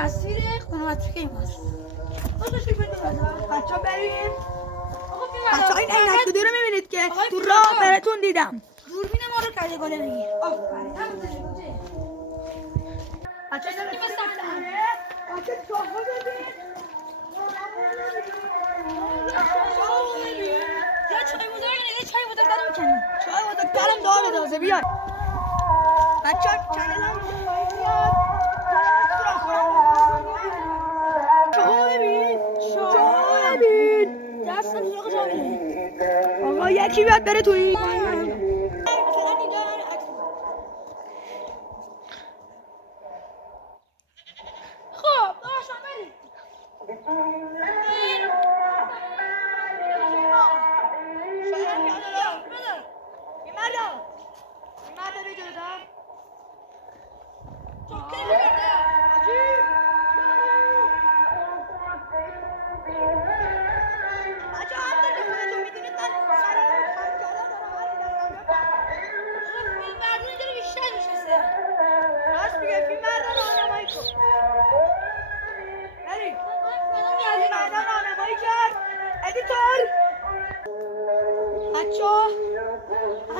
مسیر خونواتریکه ماست. باشید بریم بچه‌ها بریم. بچه‌ها این عینک رو می‌بینید که تو راه براتون دیدم. دوربین ما رو کرده بالا بگیر. آفرین. همون بچه‌ها دارن می‌سازن. بچه‌ها چاهو ببین. یا چای بزرگ دارم چای بزرگترم داره تازه بیار. بچه‌ها چنلم بیاد. چای ببین. دستم سراغ چای. آقا یکی بیاد بره توی. خب داشتم بریم.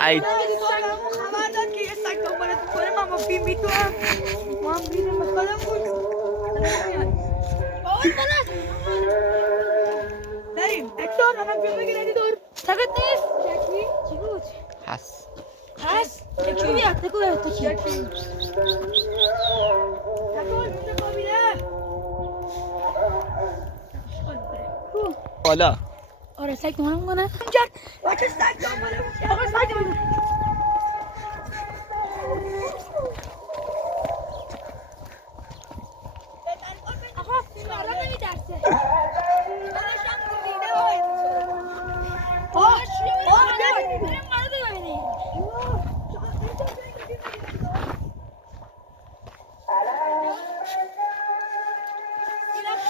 ای خبر داد که یه سگ دنبالت میکنه. من با فیلم میتونم ما هم بیدیم به خودم بود. بریم اکتار همه فیلم بگیر ادیتور. تقت نیست جکی چی بود؟ هست جکی بیاد تکو بیاد تکی جکی میده خوابیده. بالا آره سگ دنبالم کنه اینجا بچه سگ دنبالم آقا سگ دنبالم. آقا فیلم آرام نمیدرسه. داداشم رو دیده بریم قرار ببینیم.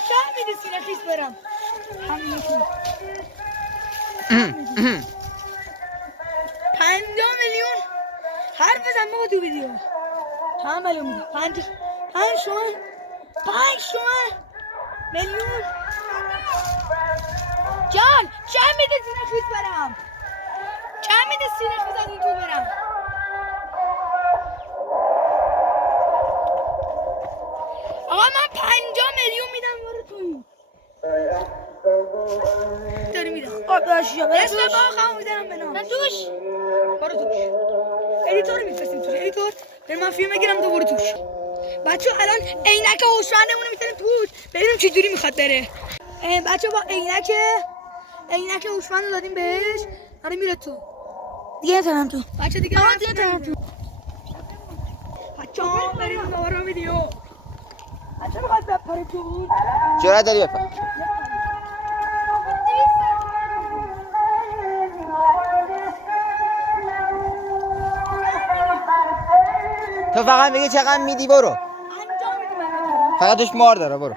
شب میده سینه خیس برم همینشون 50 میلیون حرف بزن بابا تو ویدیو. چند میلیون میده؟ 5 میلیون جان چند میده سینه خیس برم؟ چند میده سینه خیس از این تو برم؟ آقا من 50 میلیون میدم برو توی داری میدم آب داشتی اسم باقم میدم به نام من توش برو توش ادیتور میفرستیم توش ادیتور بریم من فیلم بگیرم تو برو توش. بچه الان عینک هوشمندمون رو میتونیم توش ببینیم چجوری میخواد بره. بچه با عینک هوشمند رو دادیم بهش آره میره تو دیگه نتونم تو بچه دیگه نتونم تو بچه ها بریم دوباره ویدیو. بچه میخواد بپره تو جرأت داری بپر تو فقط میگی چقدر میدی برو فقط توش مار داره برو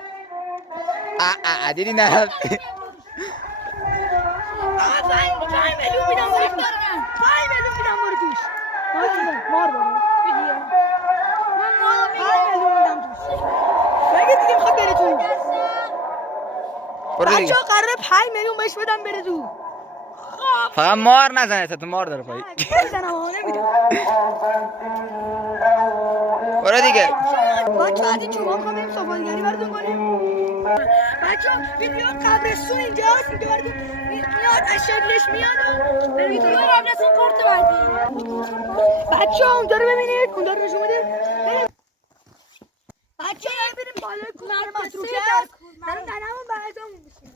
دیدی نرفت 5 میلیون میدم برو توش 5 میلیون میدم برو توش مار داره بگیر من مار 5 میلیون میدم توش بگه دیگه میخواد بره تو بچه ها قراره 5 میلیون بهش بدم بره تو فقط مار نزنه تو مار داره پایی میزنم ها نمیدم برو دیگه بچه ها از این چوبان میخوام بریم سفالگری براتون کنیم. بچه ها ویدیو قبرستون اینجاست اینجا براتون میاد از شکلش میاد و بریم تو قبرستون کارت بعدی. بچه ها اونجا رو ببینید اونجا رو نشون بدید. بچه ها بریم بالای کوهر متروکه دارم ننمون براتون میشیم.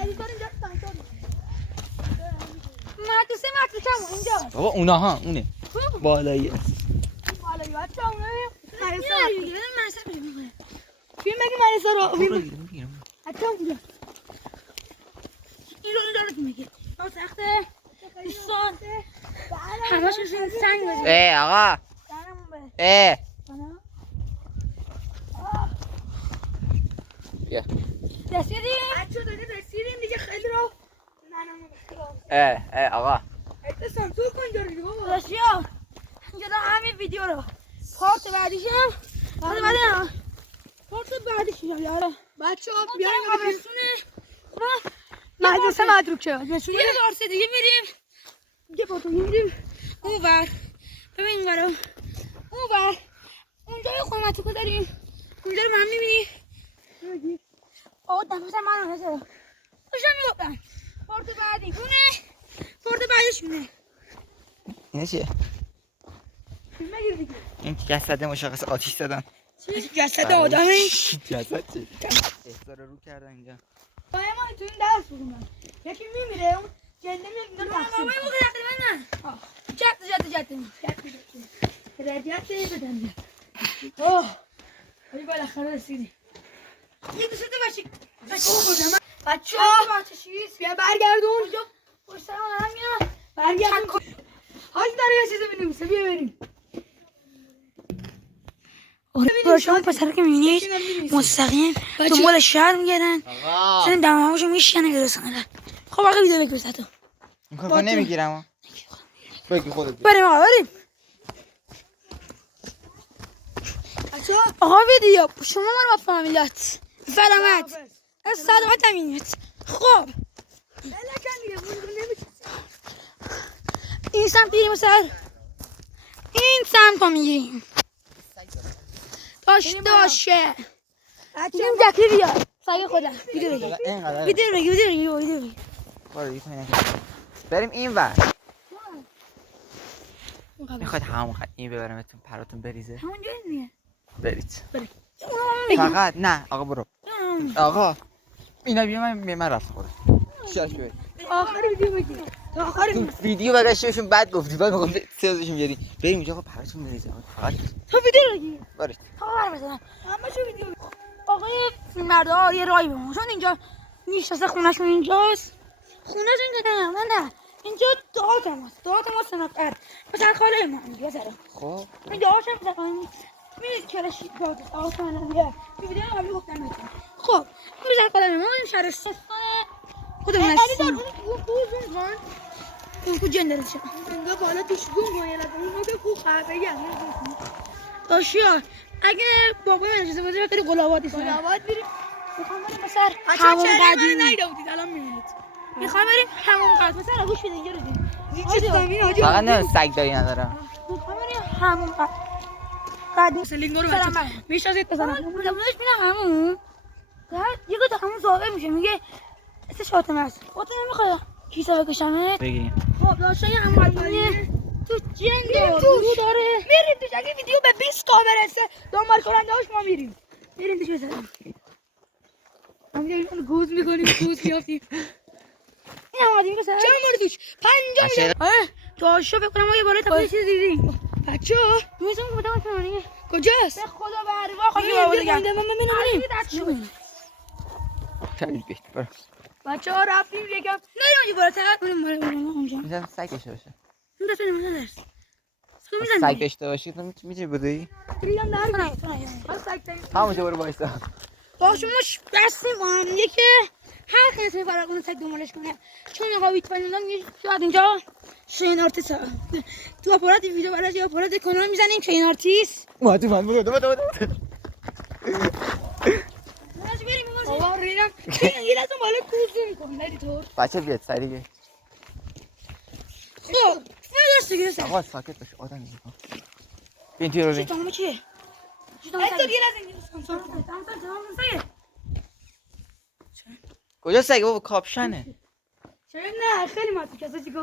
ادیتور اینجا سانتور مدرسه متروکه اونجا بابا اونا ها اونه بالایی بالایی بچه ها اونه مدرسه فیلم بگی مدرسه رو بچه ها اونجا این رو دارد میگه سخته دوستان همه شون سنگ بزن آقا بیا رسیدیم بچه داریم رسیدیم دیگه خیلی رو ننمون آقا سانتور کن داری بابا رسیا اینجا همین ویدیو رو پارت بعدیشم بعد نه پارت بعدش یالا بچه‌ها بیاین آبرسونه خب مدرسه مدرکه نشونه یه دارس دیگه میریم یه پارت میریم اونور ببین اونورا اونور اونجا یه خونمتوکو داریم اونجا رو من میبینی آقا دفعه من رو نزده خوشم میگفتم پارت بعدی اونه پارت بعدشونه اینه چیه؟ فیلم بگیر دیگه این جسد مشخص آتیش زدن چی؟ جسد آدمه؟ جسد چی؟ احضار رو کردن اینجا ما تو این درس بگم یکی میمیره اون جنده میاد اینا تقسیم بابای موقع تقریبا نه جد بدن اوه ولی بالاخره رسیدی یه دوسته باشی بچه ها بیا برگردون پشت سر من میاد برگردون حاج داره یه چیزی بنویسه بیا بریم برای شما پسر که میبینید مستقیم دنبال شهر میگردن سن دماغشو میشکنه برسانه خب آقا ویدیو بگیر تو این کار نمیگیرم بگی خودت بریم آقا بریم آقا ویدیو شما من با فامیلات سلامت سلامت امینیت خب این سمت میریم سر این سمت رو میگیریم داشه این جکری بیار سایه خودم ویدیو بگی بریم این ور میخواید همون خط این ببرمتون پراتون بریزه همون جایی میگه برید فقط نه آقا برو آقا اینا بیا من رفت خورد شاش برید آخر ویدیو بگی تو ویدیو بگشتشون بعد گفتی بعد میگم سازشون بیاری بریم اینجا آقا پراتون بریزه فقط تو ویدیو بگی برید خبر بزنم همه چه ویدیو آقای مردا یه رای بمون چون اینجا میشناسه خونه‌شون اینجاست خونه‌شون اینجا نه اینجا دعاتم هست دعاتم هست نفر مثلا خاله ما اینجا سره خب این دعاشم بزنیم میرید کلاشی دعات آسان میگه ویدیو قبلی گفتم بهتون خب میرید خاله ما این شهرستان خودمون هستیم اون کو جندرش اینجا بالا توش گم کنه اون به کو قهوه‌ای داشیا اگه بابا من اجازه بده بریم گلابادی بریم میخوام بریم مثلا همون قدیمی نیده بودید الان میبینید میخوام بریم همون قدیمی مثلا گوش بده اینجا رو دیم فقط نه سگ داری ندارم میخوام بریم همون قدیمی سلینگو رو بچه میشازید بزنم نمونش میرم همون یه تا همون ظاهر میشه میگه اسم شاتمه است فاطمه میخواد کیسه بکشمه بگیریم خب داشته همون قدیمی تو جنگ داره میریم توش اگه ویدیو به 20 تا برسه دنبال کننده هاش ما میریم توش بزنیم همینجا گوز میکنیم گوز میافتیم این هم آدمی که سر چه مورد توش 50 جاشو بکنم ما یه بالا تا یه چیز دیدیم بچه ها میزم که بودم کنیم کجاست؟ به خدا بروا خواهی بابا دیگه من ببینم تلبیت برو بچه ها رفتیم یکم نریم اونجا بالا تر بریم اونجا میزم سگ داشته باشه این دفعه نمونه درست سگ داشته باشی تو میتونی بدوی؟ بریدم در همونجا برو بایستا با شماش دست با هم که هر کسی فرق کنه سگ دنبالش کنه چون آقا ویتامین یه شاید اینجا شین آرتیس تو اپارات ویدیو براش یا اپارات کانال میزنیم شین آرتیس ما تو من بود بریم بابا ریدم یه لحظه بالا کوزو میکنم نری تو بچه بیاد سریع خب دست گرفت آقا ساکت باش آدم میگم بین توی رو بین تمام چیه تو گیر از این کجا سگ بابا کاپشنه چرا نه خیلی ماتو کسا چیکو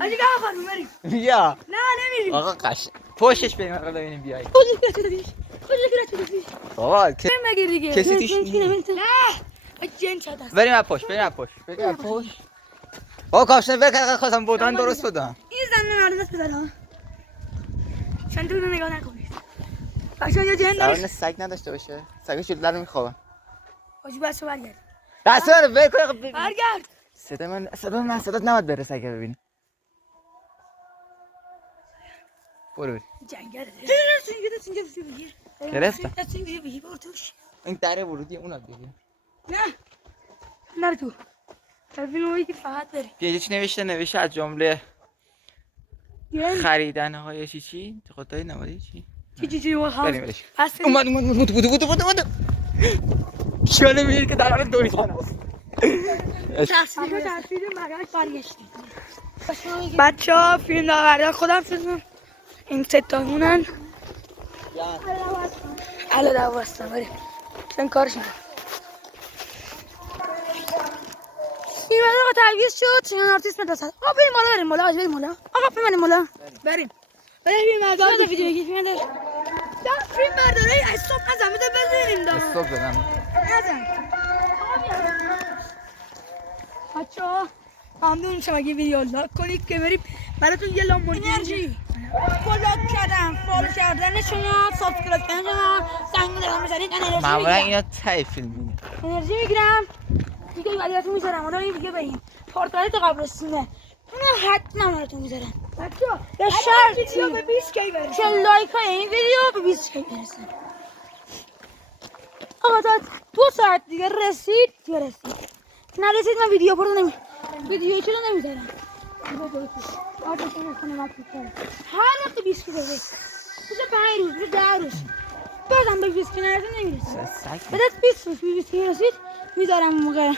آجی که خانم بریم بیا نه نمیریم آقا قش پشتش بریم آقا ببینیم بیایی کجا بابا بگیر دیگه کسی توش نیست نه جن شد است بریم از پشت بابا کاپشن بکن خواستم بودن درست بدم این زنه مردم دست بزن چند رو نگاه نکنید بچه ها جن دارش سگ نداشته باشه سگش جلو در میخوابن آجی بس برگرد دست من ول کن برگرد صدا نماد بره سگ ببینی برو بریم جنگل گرفتم بگیر برو توش این دره ورودی اونا بگیر نه نره تو ببینم که فقط بری یه چی نوشته از جمله خریدن های چی خدای نمادی چی چی و بریم بریم. پس اومد بود. شاله میگه که در حال دویدن است. ترسیدیم برگشت برگشتیم. بچه‌ها فیلم داوری خودم فیلم این ستامونن الان دوستم بریم چند کارش میکنم این بعد آقا تعویض شد چون آرتیست مدرسه آقا بریم بالا آقا بریم بالا بریم فیلم بردار ده ویدیو بگیر فیلم بردار فیلم برداره از صبح نزن بده بزنیم دا صبح بدم نزن بچه‌ها ممنون شما اگه ویدیو لایک کنید که بریم براتون یه لامبورگینی انرژی فالو کردن شما سابسکرایب کردن شما زنگ دارم بزنید انرژی معمولا اینا تای فیلم میگه انرژی میگیرم دیگه ولیاتون میذارم حالا این دیگه بریم پارتالت قبرستونه اونم حتما براتون میذارم بچه‌ها یه شرطی به 20 کی برسه چه لایک های این ویدیو به 20 کی برسه آقا تا 2 ساعت دیگه رسید نرسید من ویدیو ویدیو چرا نمیذارم هر وقت 20 کی برسه بشه 5 روز بشه 10 روز بازم به 20 کی نرسید بدت 20 روز 20 کی رسید میذارم اون موقع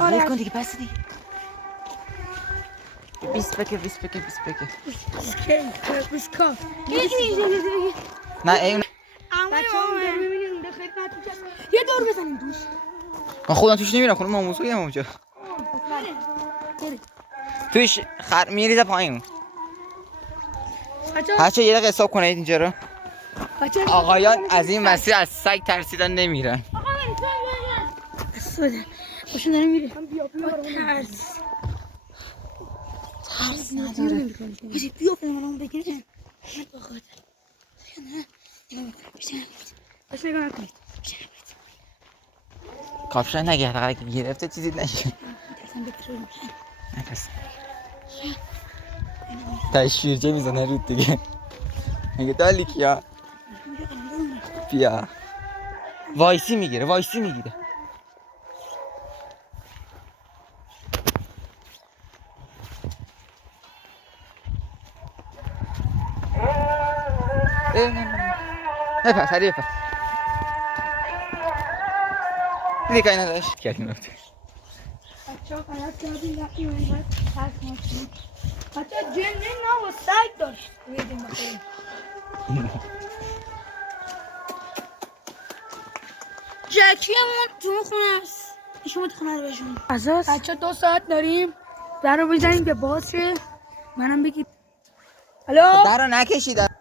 آره کن دیگه بس دیگه 20 بکه نه این یه دور بزنیم توش من خودم توش نمیرم خودم موضوعی هم اونجا توش میریزه پایین بچه یه دقیقه حساب کنید اینجا رو آقایان از این مسیر از سگ ترسیدن نمیرن خوشون داره میره ترس نداره بیا منو بگیره باش نگاه نکنید کاپشن نگه اگه گرفته چیزی نشه تا شیرجه میزنه رود دیگه میگه دالی کیا بیا وایسی میگیره بپر سریع بپر دیگه کاری نداشت کردیم رفته بچه ها غلط کردیم وقتی من باید ترس نکنیم بچه ها جنه نه و سگ داشت میدیم بخوریم جکیمون تو خونه است شما تو خونه رو بشون بچه ها 2 ساعت داریم در رو بزنیم که باز شه منم بگید الو در رو نکشید